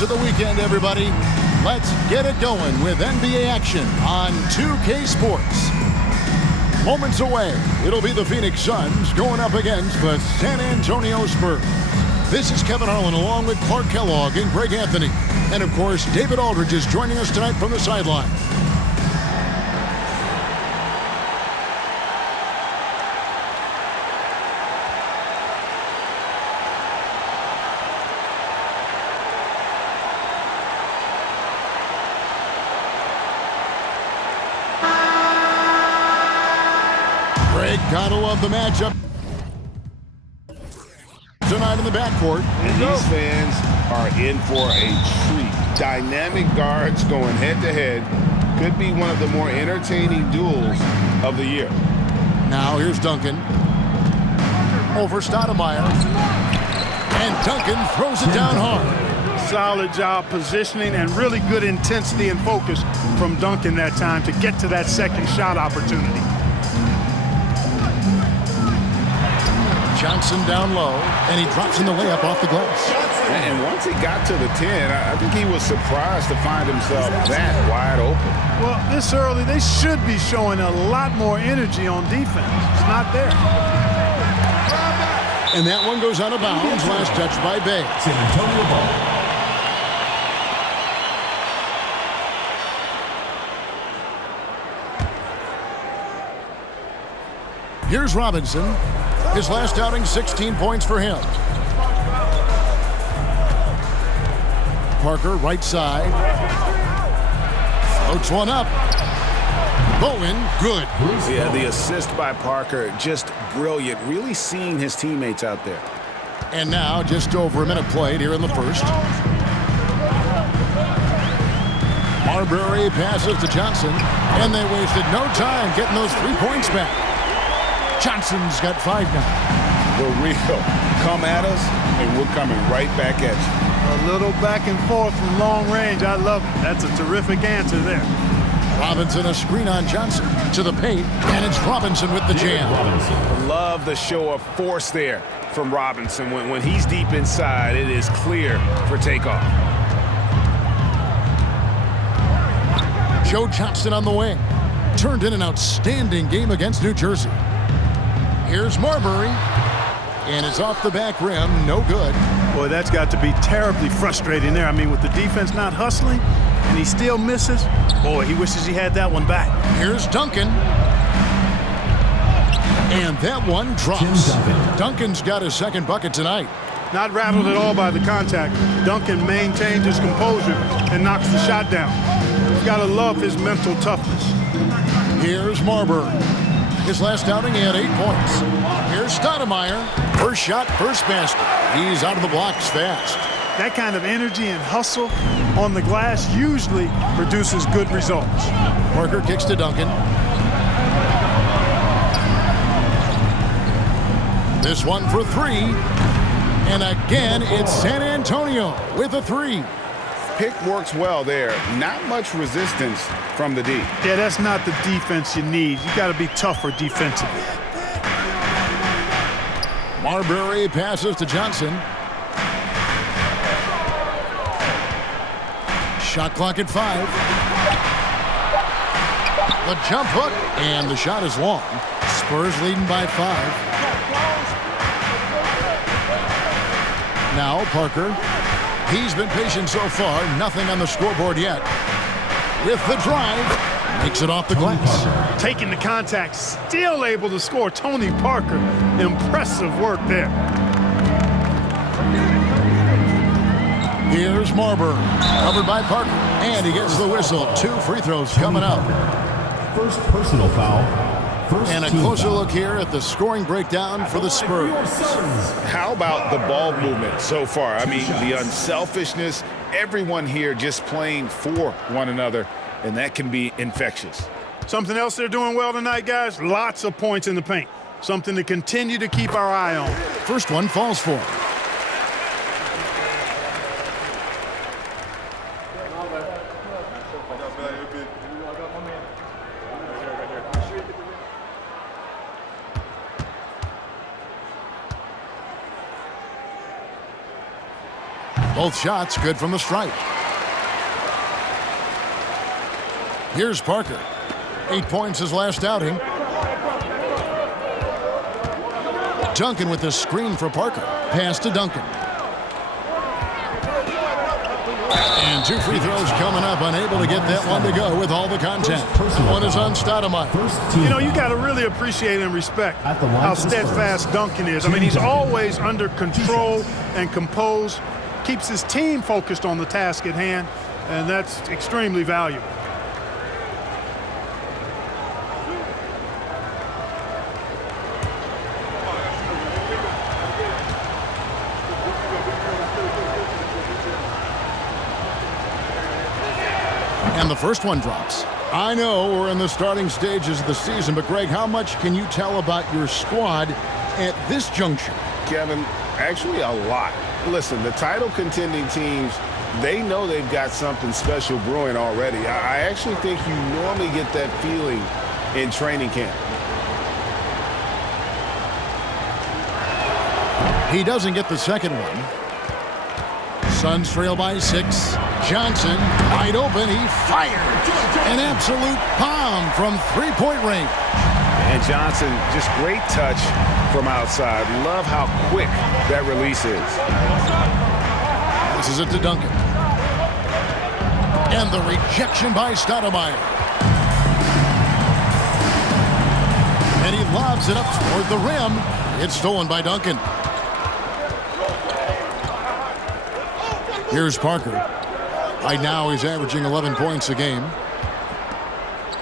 to the weekend, everybody. Let's get it going with NBA action on 2K Sports. Moments away, it'll be the Phoenix Suns going up against the San Antonio Spurs. This is Kevin Harlan along with Clark Kellogg and Greg Anthony. And, of course, David Aldridge is joining us tonight from the sideline. Gotta love the matchup tonight in the backcourt. And these fans are in for a treat. Dynamic guards going head-to-head. Could be one of the more entertaining duels of the year. Now here's Duncan. Over Stoudemire. And Duncan throws it down hard. Solid job positioning and really good intensity and focus from Duncan that time to get to that second shot opportunity. Johnson down low, and he drops in the layup off the glass. And once he got to the 10, I think he was surprised to find himself that wide open. Well, this early, they should be showing a lot more energy on defense. It's not there. And that one goes out of bounds. Last touch by Bay. San Antonio ball. Here's Robinson. His last outing, 16 points for him. Parker, right side. Floats one up. Bowen, good. Yeah, the assist by Parker, just brilliant. Really seeing his teammates out there. And now, just over a minute played here in the first. Marbury passes to Johnson. And they wasted no time getting those 3 points back. Johnson's got 5 now. For real. Come at us, and we're coming right back at you. A little back and forth from long range. I love it. That's a terrific answer there. Robinson, a screen on Johnson to the paint, and it's Robinson with the jam. Love the show of force there from Robinson. When he's deep inside, it is clear for takeoff. Joe Johnson on the wing. Turned in an outstanding game against New Jersey. Here's Marbury, and it's off the back rim, no good. Boy, that's got to be terribly frustrating there. I mean, with the defense not hustling, and he still misses, boy, he wishes he had that one back. Here's Duncan. And that one drops. Duncan's got his second bucket tonight. Not rattled at all by the contact. Duncan maintained his composure and knocks the shot down. You've got to love his mental toughness. Here's Marbury. His last outing, he had 8 points. Here's Stoudemire. First shot, first basket. He's out of the blocks fast. That kind of energy and hustle on the glass usually produces good results. Parker kicks to Duncan. This one for 3. And again, it's San Antonio with a 3. Pick works well there. Not much resistance from the D. Yeah, that's not the defense you need. You got to be tougher defensively. Marbury passes to Johnson. Shot clock at 5. The jump hook, and the shot is long. Spurs leading by 5. Now Parker. He's been patient so far. Nothing on the scoreboard yet. With the drive, makes it off the glass. Taking the contact, still able to score. Tony Parker, impressive work there. Here's Marbury, covered by Parker, and he gets the whistle. 2 free throws coming up. First personal foul. And a closer look here at the scoring breakdown for the Spurs. How about the ball movement so far? I mean, the unselfishness, everyone here just playing for one another, and that can be infectious. Something else they're doing well tonight, guys, lots of points in the paint. Something to continue to keep our eye on. First one falls for him. Both shots good from the stripe. Here's Parker. 8 points his last outing. Duncan with the screen for Parker. Pass to Duncan. And 2 free throws coming up. Unable to get that one to go with all the contact. One is on Stoudemire. You know, you got to really appreciate and respect how steadfast Duncan is. I mean, he's always under control and composed. Keeps his team focused on the task at hand, and that's extremely valuable. And the first one drops. I know we're in the starting stages of the season, but Greg, how much can you tell about your squad at this juncture? Kevin, actually a lot. Listen, the title contending teams, they know they've got something special brewing already. I actually think you normally get that feeling in training camp. He doesn't get the second one. Suns trail by 6. Johnson, wide open, he fires. An absolute bomb from three-point range. And Johnson, just great touch from outside. Love how quick that release is. This is it to Duncan. And the rejection by Stoudemire. And he lobs it up toward the rim. It's stolen by Duncan. Here's Parker. Right now he's averaging 11 points a game.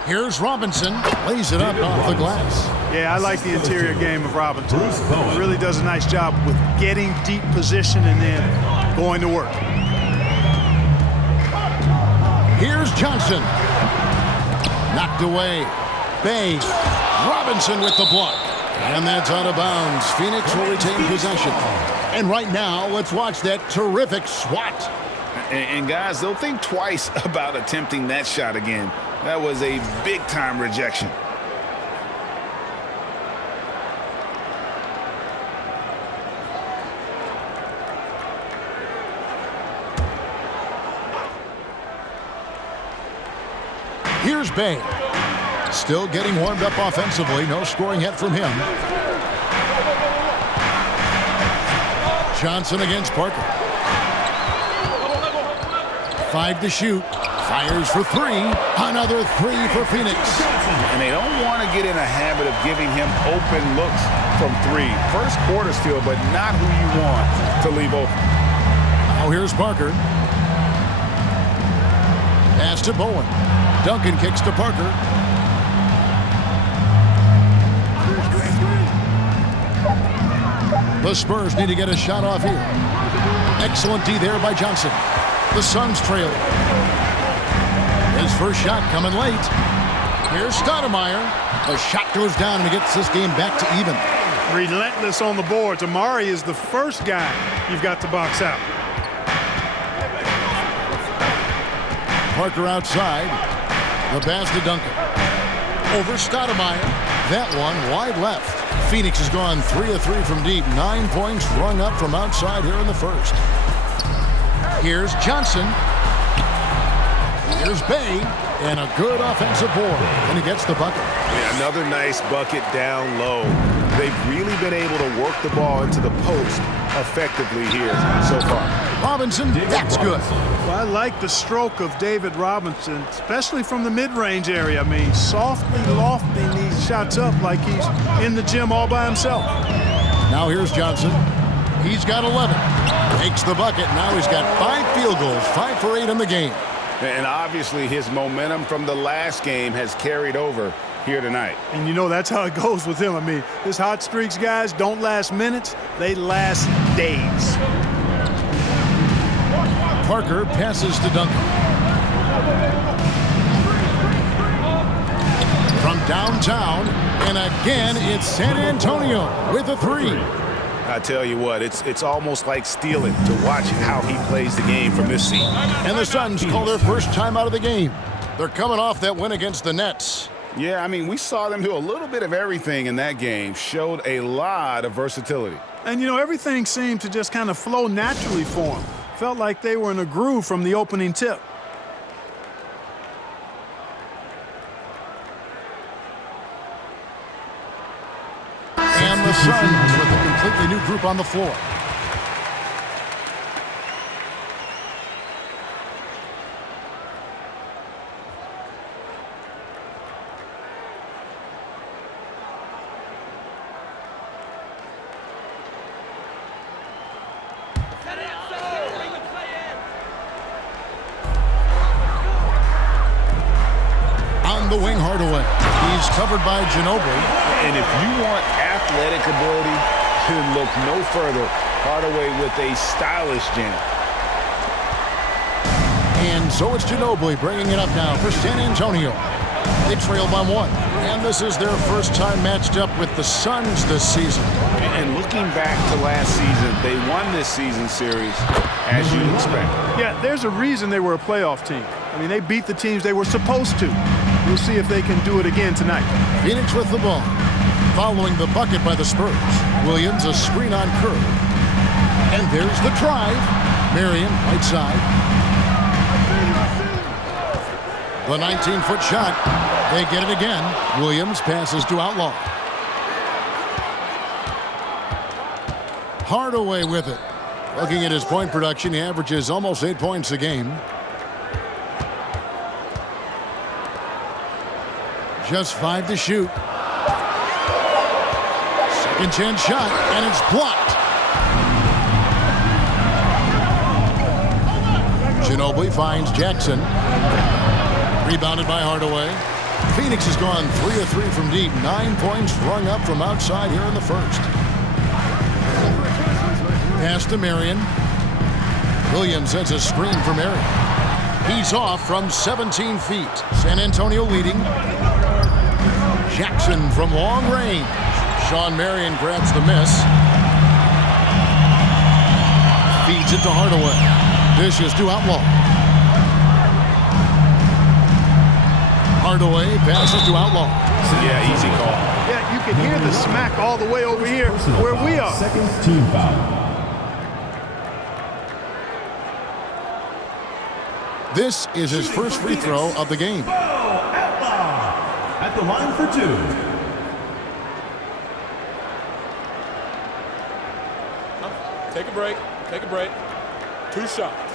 Here's Robinson. Lays it up off the glass. Yeah, I like the interior game of Robinson. He really does a nice job with getting deep position and then going to work. Here's Johnson. Knocked away. Bay. Robinson with the block. And that's out of bounds. Phoenix will retain possession. And right now, let's watch that terrific swat. And guys, they'll think twice about attempting that shot again. That was a big-time rejection. Here's Bay. Still getting warmed up offensively. No scoring yet from him. Johnson against Parker. 5 to shoot. Fires for 3. Another 3 for Phoenix. And they don't want to get in a habit of giving him open looks from 3. First quarter still, but not who you want to leave open. Now here's Parker. Pass to Bowen. Duncan kicks to Parker. The Spurs need to get a shot off here. Excellent D there by Johnson. The Suns trail. His first shot coming late. Here's Stoudemire. The shot goes down and he gets this game back to even. Relentless on the boards. Amari is the first guy you've got to box out. Parker outside. The pass to Duncan. Over Stoudemire. That one wide left. Phoenix has gone 3 of 3 from deep. 9 points rung up from outside here in the first. Here's Johnson. Here's Bay. And a good offensive board. And he gets the bucket. Yeah, another nice bucket down low. They've really been able to work the ball into the post effectively here so far. Robinson, that's good. Well, I like the stroke of David Robinson, especially from the mid-range area. I mean, softly lofting these shots up like he's in the gym all by himself. Now here's Johnson. He's got 11. Takes the bucket. Now he's got 5 field goals, 5 for 8 in the game. And obviously his momentum from the last game has carried over here tonight. And you know that's how it goes with him. I mean, his hot streaks, guys, don't last minutes. They last days. Parker passes to Duncan. From downtown, and again, it's San Antonio with a 3. I tell you what, it's almost like stealing to watch how he plays the game from this seat. And the Suns call their first time out of the game. They're coming off that win against the Nets. Yeah, I mean, we saw them do a little bit of everything in that game. Showed a lot of versatility. And, you know, everything seemed to just kind of flow naturally for him. Felt like they were in a groove from the opening tip. And the Suns with a completely new group on the floor. On the wing, Hardaway. He's covered by Ginobili. And if you want athletic ability, then look no further. Hardaway with a stylish jam. And so it's Ginobili bringing it up now for San Antonio. They trail by 1. And this is their first time matched up with the Suns this season. And looking back to last season, they won this season series as you'd expect. Yeah, there's a reason they were a playoff team. I mean, they beat the teams they were supposed to. We'll see if they can do it again tonight. Phoenix with the ball. Following the bucket by the Spurs. Williams a screen on Kerr. And there's the drive. Marion, right side. The 19-foot shot. They get it again. Williams passes to Outlaw. Hardaway with it. Looking at his point production, he averages almost 8 points a game. Just 5 to shoot. Second chance shot, and it's blocked. Ginobili finds Jackson. Rebounded by Hardaway. Phoenix has gone 3 of 3 from deep. 9 points rung up from outside here in the first. Pass to Marion. Williams sends a screen for Marion. He's off from 17 feet. San Antonio leading. Jackson from long range. Sean Marion grabs the miss. Feeds it to Hardaway. Dishes to Outlaw. Hardaway passes to Outlaw. Yeah, easy call. Yeah, you can hear the smack all the way over here where we are. Second team foul. This is his first free throw of the game. At the line for 2. Take a break. Take a break. 2 shots.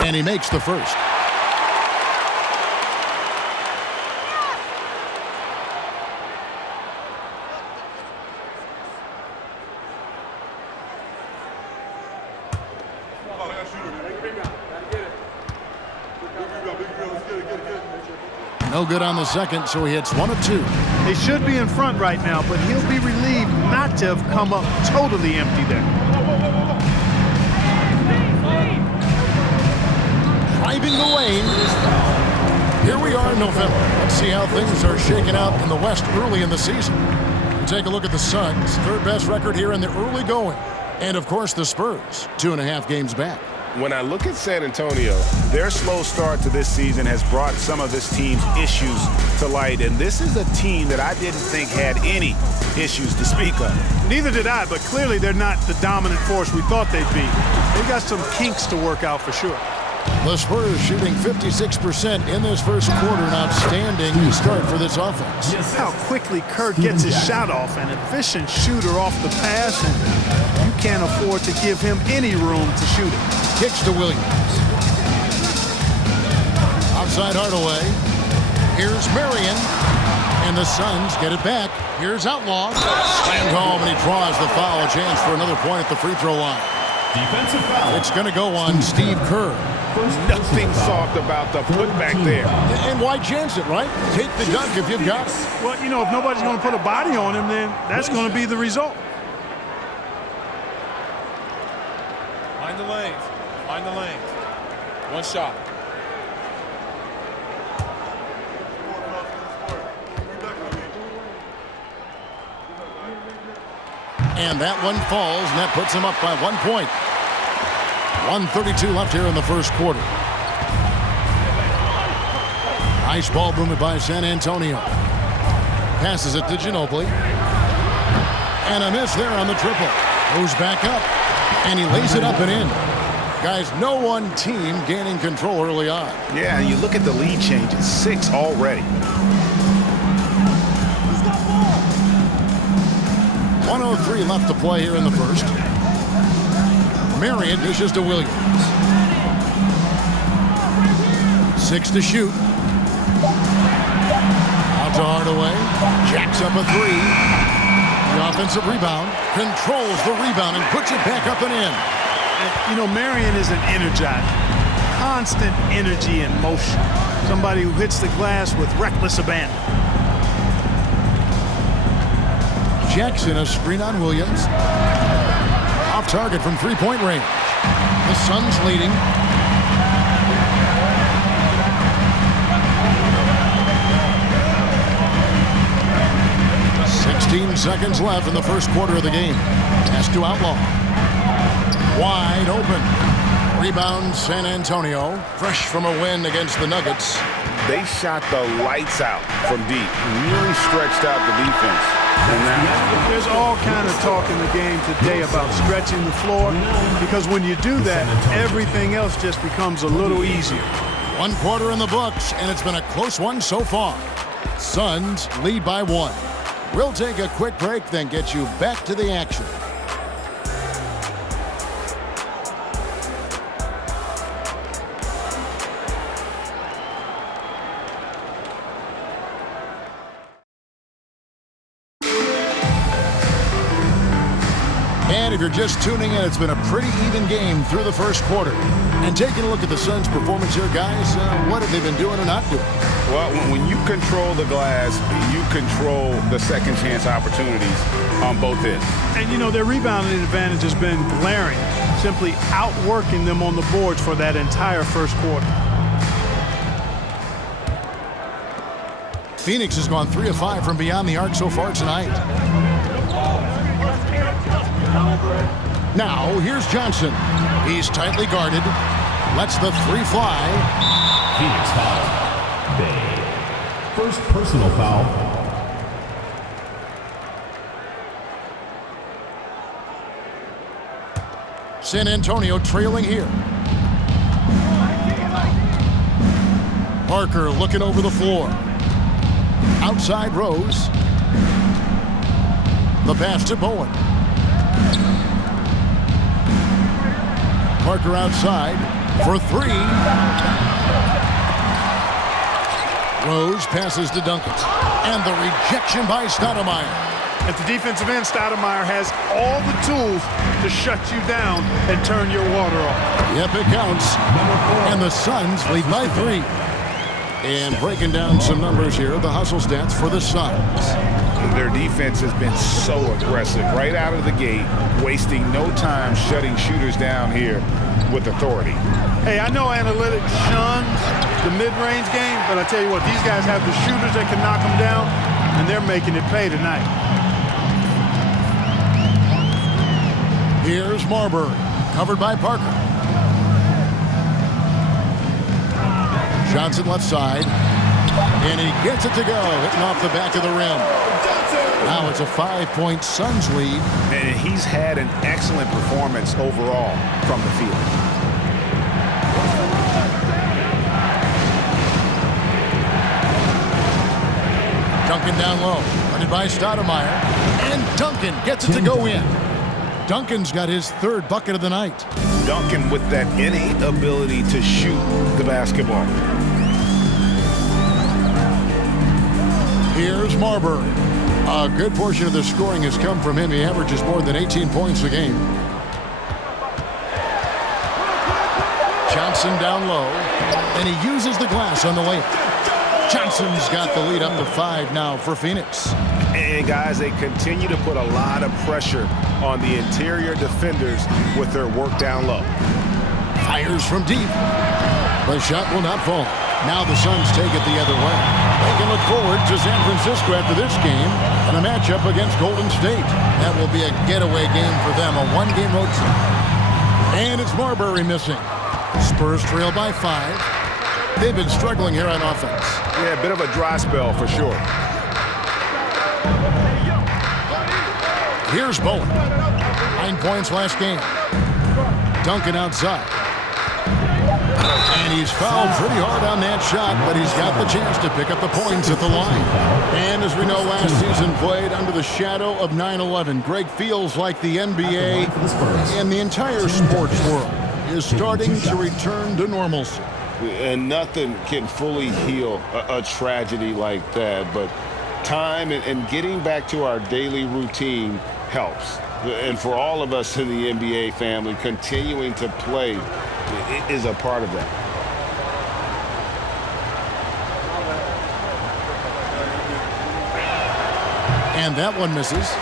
And he makes the first. No good on the second, so he hits 1 of 2. They should be in front right now, but he'll be relieved not to have come up totally empty there. Driving the lane. Here we are in November. Let's see how things are shaking out in the West early in the season. We take a look at the Suns, third best record here in the early going. And, of course, the Spurs, 2.5 games back. When I look at San Antonio, their slow start to this season has brought some of this team's issues to light. And this is a team that I didn't think had any issues to speak of. Neither did I, but clearly they're not the dominant force we thought they'd be. They've got some kinks to work out for sure. The Spurs shooting 56% in this first quarter. An outstanding start for this offense. How quickly Kerr gets his shot off. An efficient shooter off the pass, and you can't afford to give him any room to shoot it. Kicks to Williams. Outside Hardaway. Here's Marion. And the Suns get it back. Here's Outlaw. Slammed home, and he draws the foul. A chance for another point at the free throw line. Defensive foul. It's going to go on Steve Kerr. Nothing soft about the putback there. And why chance it, right? Take the dunk if you've got it. Well, you know, if nobody's going to put a body on him, then that's going to be the result. Mind the lanes. Mind the lanes. 1 shot. And that one falls, and that puts him up by 1 point. 1:32 left here in the first quarter. Nice ball movement by San Antonio. Passes it to Ginobili. And a miss there on the triple. Goes back up. And he lays it up and in. Guys, no one team gaining control early on. Yeah, and you look at the lead changes. 6 already. 1:03 left to play here in the first. Marion dishes to Williams. 6 to shoot. Out to Hardaway. Jacks up a 3. The offensive rebound. Controls the rebound and puts it back up and in. You know, Marion is an energizer. Constant energy and motion. Somebody who hits the glass with reckless abandon. Jackson, a screen on Williams. Off target from three-point range. The Suns leading. Seconds left in the first quarter of the game. Pass to Outlaw. Wide open. Rebound San Antonio. Fresh from a win against the Nuggets. They shot the lights out from deep. Really stretched out the defense. And now there's all kind of talk in the game today about stretching the floor, because when you do that, everything else just becomes a little easier. 1 quarter in the books, and it's been a close one so far. Suns lead by 1. We'll take a quick break, then get you back to the action. And if you're just tuning in, it's been a pretty even game through the first quarter. And taking a look at the Suns' performance here, guys, what have they been doing or not doing? Well, when you control the glass, you control the second chance opportunities on both ends. And, you know, their rebounding advantage has been glaring, simply outworking them on the boards for that entire first quarter. Phoenix has gone 3 of 5 from beyond the arc so far tonight. Now, here's Johnson. He's tightly guarded. Lets the 3 fly. Phoenix foul. Bay. First personal foul. San Antonio trailing here. Parker looking over the floor. Outside Rose. The pass to Bowen. Parker outside for 3. Rose passes to Duncan. And the rejection by Stoudemire. At the defensive end, Stoudemire has all the tools to shut you down and turn your water off. Yep, it counts. And the Suns lead by 3. And breaking down some numbers here, the hustle stats for the Suns. Their defense has been so aggressive right out of the gate, wasting no time shutting shooters down here with authority. Hey, I know analytics shuns the mid-range game, but I tell you what, these guys have the shooters that can knock them down, and they're making it pay tonight. Here's Marbury, covered by Parker. Johnson left side, and he gets it to go, hitting off the back of the rim. Now it's a 5-point Suns lead. And he's had an excellent performance overall from the field. Duncan down low, running by Stoudemire, and Duncan gets it to go in. Duncan's got his 3rd bucket of the night. Duncan with that innate ability to shoot the basketball. Here's Marbury. A good portion of the scoring has come from him. He averages more than 18 points a game. Johnson down low, and he uses the glass on the layup. Johnson's got the lead up to 5 now for Phoenix. And guys, they continue to put a lot of pressure on the interior defenders with their work down low. Fires from deep. The shot will not fall. Now the Suns take it the other way. They can look forward to San Francisco after this game and a matchup against Golden State. That will be a getaway game for them, a 1-game road trip. And it's Marbury missing. Spurs trail by 5. They've been struggling here on offense. Yeah, a bit of a dry spell for sure. Here's Bowen. 9 points last game. Duncan outside. And he's fouled pretty hard on that shot, but he's got the chance to pick up the points at the line. And as we know, last season played under the shadow of 9/11. Greg, feels like the NBA and the entire sports world is starting to return to normalcy. And nothing can fully heal a tragedy like that, but time and getting back to our daily routine helps. And for all of us in the NBA family, continuing to play is a part of that. And that one misses.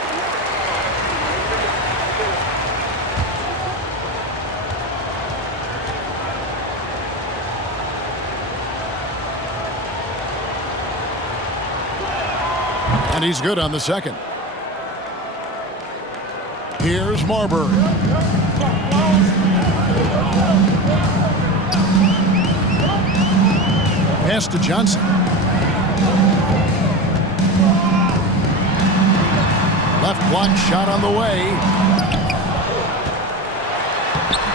And he's good on the second. Here's Marbury. Pass to Johnson. Left block shot on the way.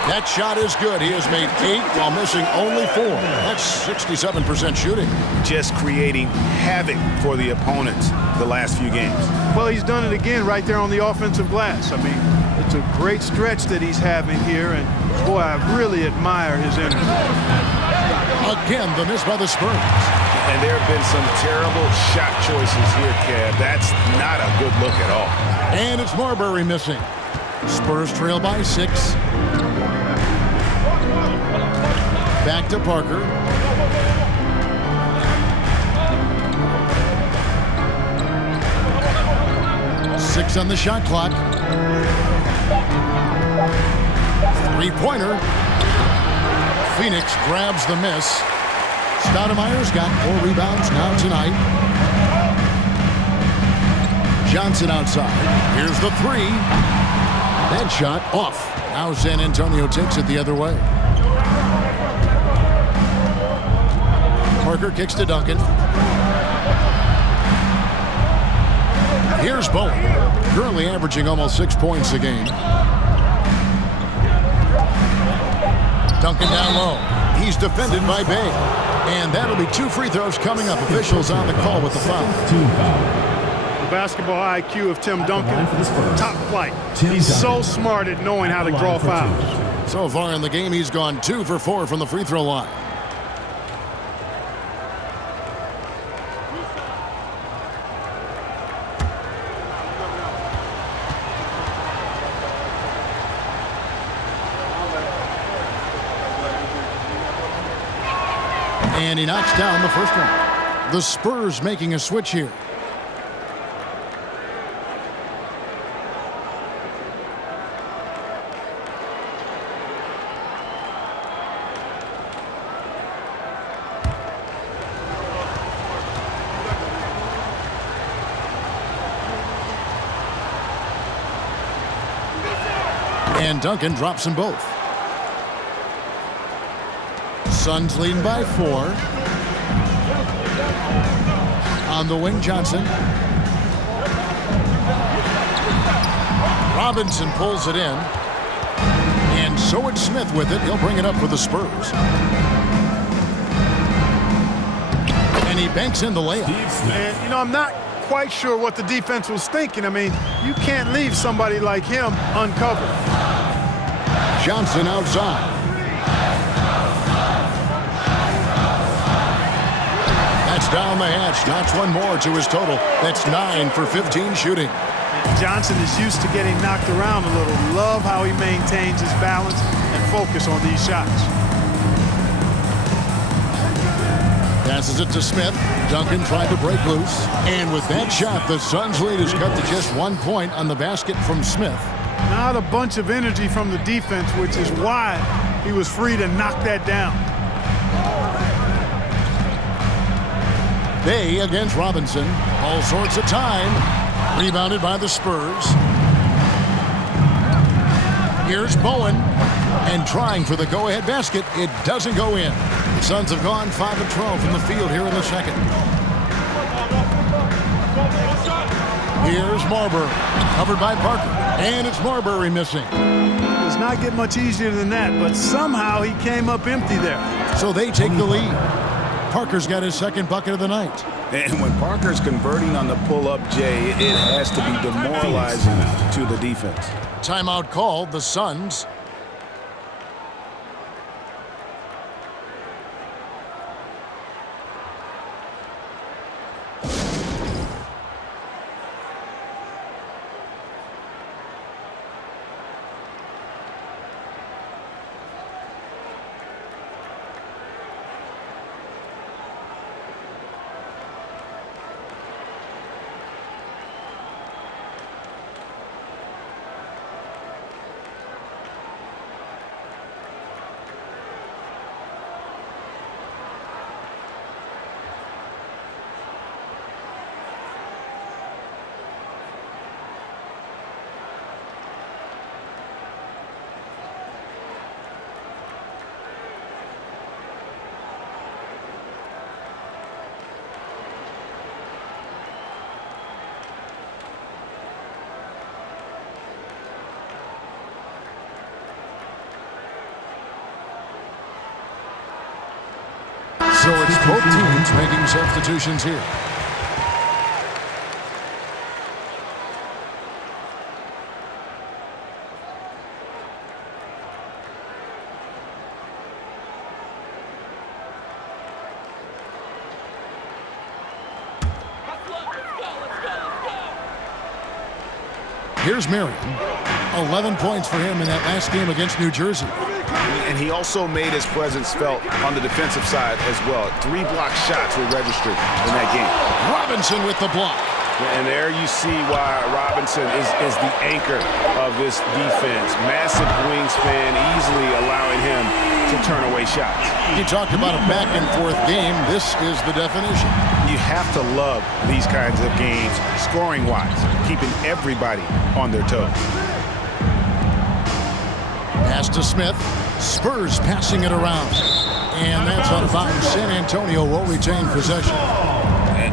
That shot is good. He has made 8 while missing only 4. That's 67% shooting. Just creating havoc for the opponents the last few games. Well, he's done it again right there on the offensive glass. I mean, it's a great stretch that he's having here, and boy, I really admire his energy. Again, the miss by the Spurs. And there have been some terrible shot choices here, Kev. That's not a good look at all. And it's Marbury missing. Spurs trail by 6. Back to Parker. Six on the shot clock. 3-pointer. Phoenix grabs the miss. Stoudemire's got 4 rebounds now tonight. Johnson outside. Here's the 3. That shot off. Now San Antonio takes it the other way. Parker kicks to Duncan. Here's Bowen. Currently averaging almost 6 points a game. Duncan down low. He's defended by Bay. And that'll be 2 free throws coming up. Officials on the call with the foul. The basketball IQ of Tim Duncan, top flight. He's so smart at knowing how to draw fouls. So far in the game, he's gone 2 for 4 from the free throw line. And he knocks down the first one. The Spurs making a switch here. And Duncan drops them both. Suns leading by 4. On the wing, Johnson. Robinson pulls it in. And so it's Smith with it. He'll bring it up for the Spurs. And he banks in the layup. And, you know, I'm not quite sure what the defense was thinking. I mean, you can't leave somebody like him uncovered. Johnson outside. That's down the hatch. Knocks one more to his total. That's 9 for 15 shooting. Johnson is used to getting knocked around a little. Love how he maintains his balance and focus on these shots. Passes it to Smith. Duncan tried to break loose. And with that shot, the Suns' lead is cut to just 1 point on the basket from Smith. Not a bunch of energy from the defense, which is why he was free to knock that down. Bay against Robinson. All sorts of time. Rebounded by the Spurs. Here's Bowen. And trying for the go-ahead basket. It doesn't go in. The Suns have gone 5 of 12 from the field here in the second. Here's Marbury, covered by Parker, and it's Marbury missing. Does not get much easier than that, but somehow he came up empty there. So they take the lead. Parker's got his second bucket of the night. And when Parker's converting on the pull-up, Jay, it has to be demoralizing to the defense. Timeout called, the Suns. So it's both teams making substitutions here. Here's Marion. 11 points for him in that last game against New Jersey. And he also made his presence felt on the defensive side as well. 3 block shots were registered in that game. Robinson with the block. And there you see why Robinson is the anchor of this defense. Massive wingspan, easily allowing him to turn away shots. You talked about a back-and-forth game. This is the definition. You have to love these kinds of games, scoring-wise, keeping everybody on their toes. Pass to Smith. Spurs passing it around. And that's out of bounds. San Antonio will retain possession.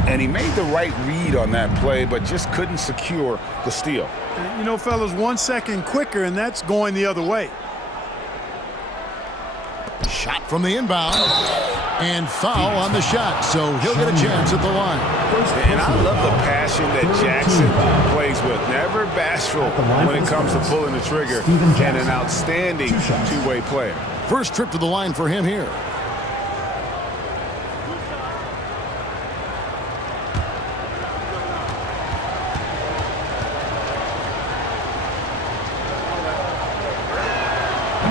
And he made the right read on that play, but just couldn't secure the steal. You know, fellas, 1 second quicker, and that's going the other way. Shot from the inbound. And foul on the shot, so he'll get a chance at the line. And I love the passion that Jackson plays with. Never bashful when it comes to pulling the trigger, and an outstanding two-way player. First trip to the line for him here.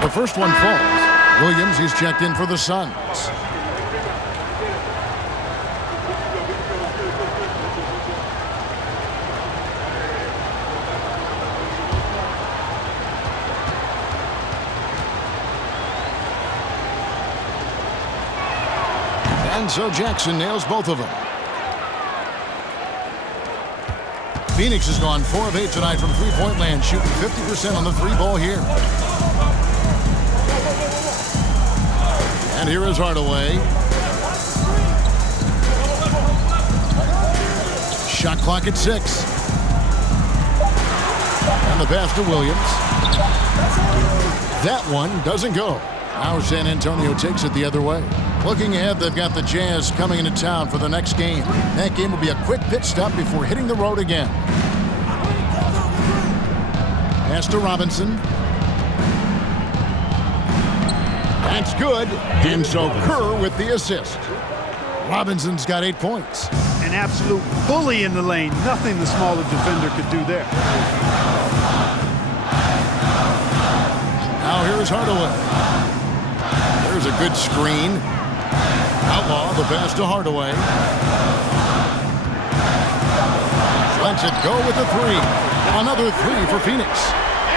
The first one falls. Williams, he's checked in for the Suns. And so Jackson nails both of them. Phoenix has gone 4 of 8 tonight from three-point land, shooting 50% on the three ball here. And here is Hardaway. Shot clock at 6. And the pass to Williams. That one doesn't go. Now San Antonio takes it the other way. Looking ahead, they've got the Jazz coming into town for the next game. That game will be a quick pit stop before hitting the road again. Pass to Robinson. That's good. And so Kerr with the assist. Robinson's got 8 points. An absolute bully in the lane. Nothing the smaller defender could do there. Now here's Hardaway. There's a good screen. Outlaw the pass to Hardaway. Lets it go with the 3. Another 3 for Phoenix.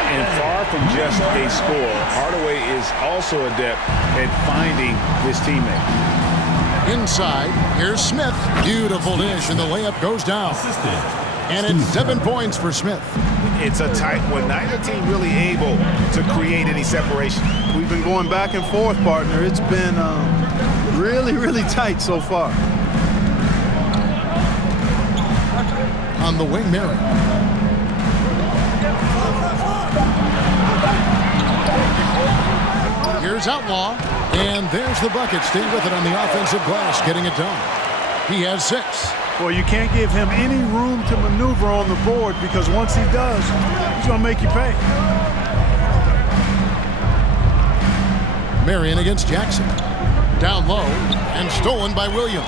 And far from just a score, Hardaway is also adept at finding his teammate. Inside, here's Smith. Beautiful dish, and the layup goes down. And it's 7 points for Smith. It's a tight one. Neither team really able to create any separation. We've been going back and forth, partner. It's been really, really tight so far. on the wing, Marion. Here's Outlaw, and there's the bucket. Stay with it on the offensive glass, getting it done. He has 6. Well, you can't give him any room to maneuver on the board because once he does, he's going to make you pay. Marion against Jackson. Down low and stolen by Williams.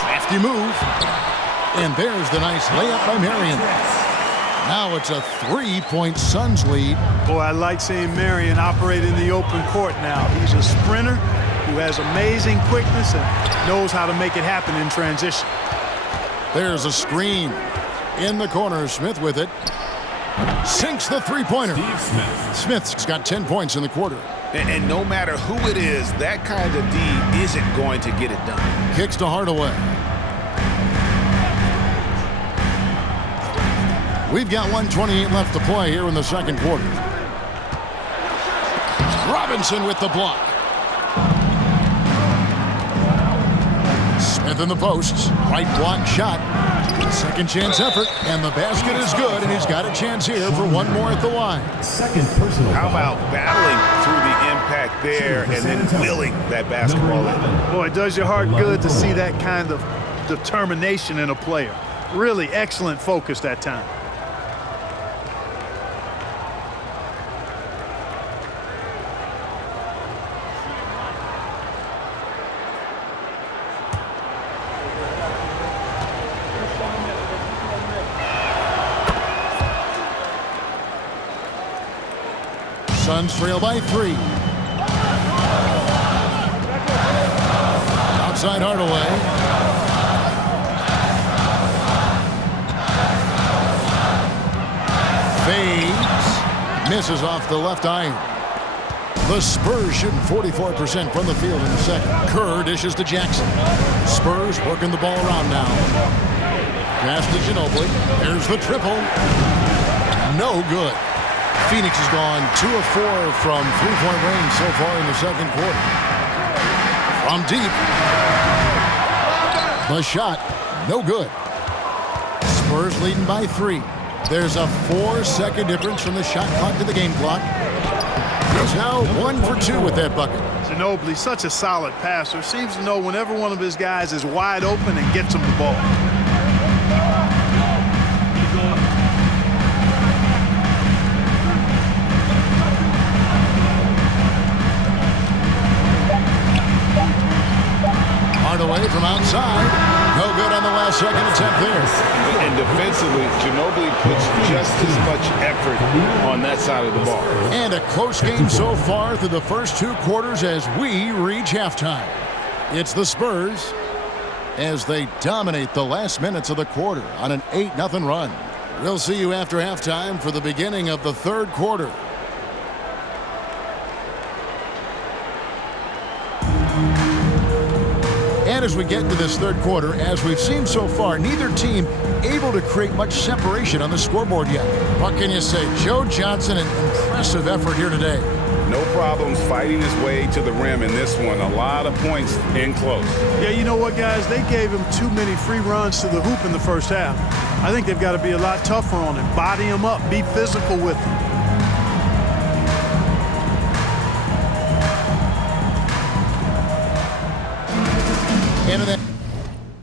Crafty move. And there's the nice layup by Marion. Now it's a 3-point Suns lead. Boy, I like seeing Marion operate in the open court now. He's a sprinter who has amazing quickness and knows how to make it happen in transition. There's a screen in the corner. Smith with it. Sinks the three-pointer. Smith's got 10 points in the quarter. And no matter who it is, that kind of D isn't going to get it done. Kicks to Hardaway. We've got 1:28 left to play here in the second quarter. Robinson with the block. Smith in the posts. Right block shot. Second chance effort. And the basket is good. And he's got a chance here for one more at the line. Second personal. How about battling through the impact there and then willing that basketball in? Boy, it does your heart good to see that kind of determination in a player. Really excellent focus that time. Suns trail by 3. Outside Hardaway. Fades. Misses off the left iron. The Spurs shooting 44% from the field in the second. Kerr dishes to Jackson. Spurs working the ball around now. Pass to Ginobili. Here's the triple. No good. Phoenix has gone 2 of 4 from three-point range so far in the second quarter. From deep. The shot, no good. Spurs leading by 3. There's a 4-second difference from the shot clock to the game clock. He's now 1 for 2 with that bucket. Ginobili, such a solid passer. Seems to know whenever one of his guys is wide open and gets him the ball. Hardaway from outside. No good on the last second attempt there. And defensively, Ginobili puts just as much effort on that side of the ball. And a close game so far through the first 2 quarters as we reach halftime. It's the Spurs as they dominate the last minutes of the quarter on an 8-0 run. We'll see you after halftime for the beginning of the third quarter. And as we get into this third quarter, as we've seen so far, neither team able to create much separation on the scoreboard yet. What can you say? Joe Johnson, an impressive effort here today. No problems fighting his way to the rim in this one. A lot of points in close. Yeah, you know what, guys? They gave him too many free runs to the hoop in the first half. I think they've got to be a lot tougher on him. Body him up. Be physical with him.